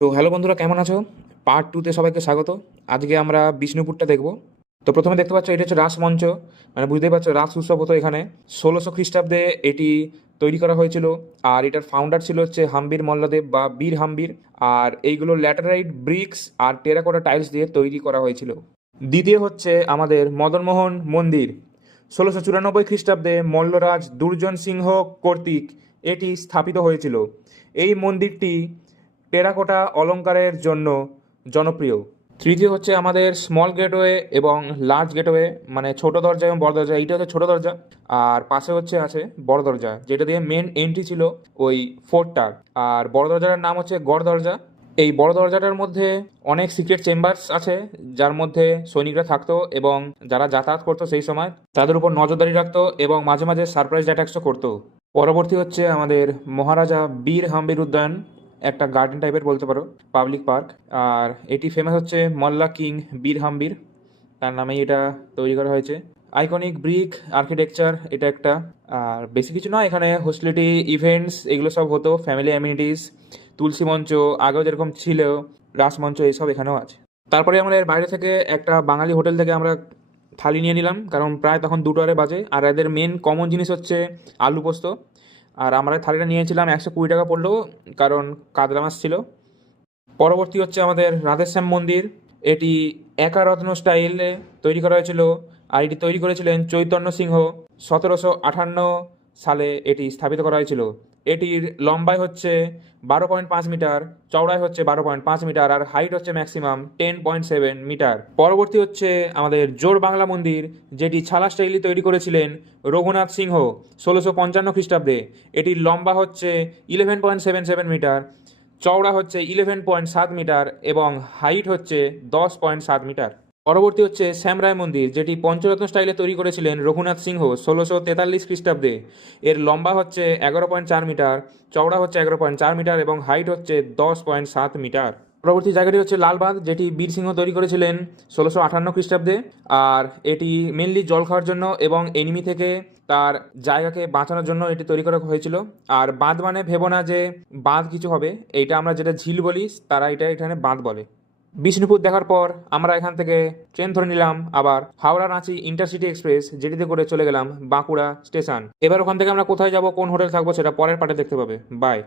তো হ্যালো বন্ধুরা, কেমন আছো? পার্ট টুতে সবাইকে স্বাগত। আজকে আমরা বিষ্ণুপুরটা দেখব। তো প্রথমে দেখতে পাচ্ছ, এটা হচ্ছে রাসমঞ্চ। মানে বুঝতেই পারছো, রাস উৎসব হতো এখানে। 1600 খ্রিস্টাব্দে এটি তৈরি করা হয়েছিল। আর এটার ফাউন্ডার ছিল হচ্ছে হাম্বির মল্লদেব বা বীর হাম্বির। আর এইগুলো ল্যাটেরাইট ব্রিক্স আর টেরাকোটা টাইলস দিয়ে তৈরি করা হয়েছিল। দ্বিতীয় হচ্ছে আমাদের মদনমোহন মন্দির। 1694 খ্রিস্টাব্দে মল্লরাজ দুর্জন সিংহ কর্তৃক এটি স্থাপিত হয়েছিল। এই মন্দিরটি টেরাকোটা অলঙ্কারের জন্য জনপ্রিয়। তৃতীয় হচ্ছে আমাদের স্মল গেটওয়ে এবং লার্জ গেটওয়ে, মানে ছোট দরজা এবং বড় দরজা। এইটা হচ্ছে ছোট দরজা, আর পাশে আছে বড় দরজা, যেটা দিয়ে মেন এন্ট্রি ছিল ওই ফোর্টটার। আর বড় দরজাটার নাম হচ্ছে গড় দরজা। এই বড় দরজাটার মধ্যে অনেক সিক্রেট চেম্বার্স আছে, যার মধ্যে সৈনিকরা থাকতো এবং যারা যাতায়াত করতো সেই সময় তাদের উপর নজরদারি রাখতো এবং মাঝে মাঝে সারপ্রাইজ অ্যাটাকসও করতো। পরবর্তী হচ্ছে আমাদের মহারাজা বীর হাম্বির উদ্যান, একটা গার্ডেন টাইপের বলতে পারো, পাবলিক পার্ক। আর এটি ফেমাস হচ্ছে মল্লা কিং বীর হাম্বির, তার নামেই এটা তৈরি করা হয়েছে। আইকনিক ব্রিক আর্কিটেকচার এটা একটা। আর বেশি কিছু নয়, এখানে হোস্টিলিটি ইভেন্টস এগুলো সব হতো, ফ্যামিলি অ্যামিনিটিস, তুলসী মঞ্চ আগেও যেরকম ছিল, রাসমঞ্চ এইসব এখানেও আছে। তারপরে আমরা এর বাইরে থেকে একটা বাঙালি হোটেল থেকে আমরা থালি নিয়ে নিলাম, কারণ প্রায় তখন 2টো বাজে। আর এদের মেন কমন জিনিস হচ্ছে আলু পোস্ত। আর আমরা থালিটা নিয়েছিলাম 120 টাকা পড়লো, কারণ কাতলা মাছ ছিল। পরবর্তী হচ্ছে আমাদের রাধেশ্যাম মন্দির। এটি একারত্ন স্টাইলে তৈরি করা হয়েছিল। আর এটি তৈরি করেছিলেন চৈতন্য সিংহ। 1758 সালে এটি স্থাপিত করা হয়েছিল। এটির লম্বায় হচ্ছে 12.5 মিটার, চওড়ায় হচ্ছে 12.5 মিটার, আর হাইট হচ্ছে ম্যাক্সিমাম 10.7 মিটার। পরবর্তী হচ্ছে আমাদের জোর বাংলা মন্দির, যেটি ছালা স্টাইলে তৈরি করেছিলেন রঘুনাথ সিংহ 1655 খ্রিস্টাব্দে। এটির লম্বা হচ্ছে 11.77 মিটার, চওড়া হচ্ছে 11.7 মিটার এবং হাইট হচ্ছে 10.7 মিটার। পরবর্তী হচ্ছে শ্যামরায় মন্দির, যেটি পঞ্চরত্ন স্টাইলে তৈরি করেছিলেন রঘুনাথ সিংহ 1643 খ্রিস্টাব্দে। এর লম্বা হচ্ছে 11.4 মিটার, চওড়া হচ্ছে 11.4 মিটার এবং হাইট হচ্ছে 10.7 মিটার। পরবর্তী জায়গাটি হচ্ছে লালবাঁধ, যেটি বীর সিংহ তৈরি করেছিলেন 1658 খ্রিস্টাব্দে। আর এটি মেনলি জল খাওয়ার জন্য এবং এনিমি থেকে তার জায়গাকে বাঁচানোর জন্য এটি তৈরি করা হয়েছিল। আর বাঁধ মানে ভেবো না যে বাঁধ কিছু হবে, এইটা আমরা যেটা ঝিল বলি তারা এটা এখানে বাঁধ বলে। বিষ্ণুপুর দেখার পর আমরা এখান থেকে ট্রেন ধরে নিলাম আবার হাওড়া রাঁচি ইন্টারসিটি এক্সপ্রেস, যেটিতে করে চলে গেলাম বাঁকুড়া স্টেশন। এবার ওখান থেকে আমরা কোথায় যাব, কোন হোটেল থাকবো, সেটা পরের পার্টে দেখতে পাবে। বাই।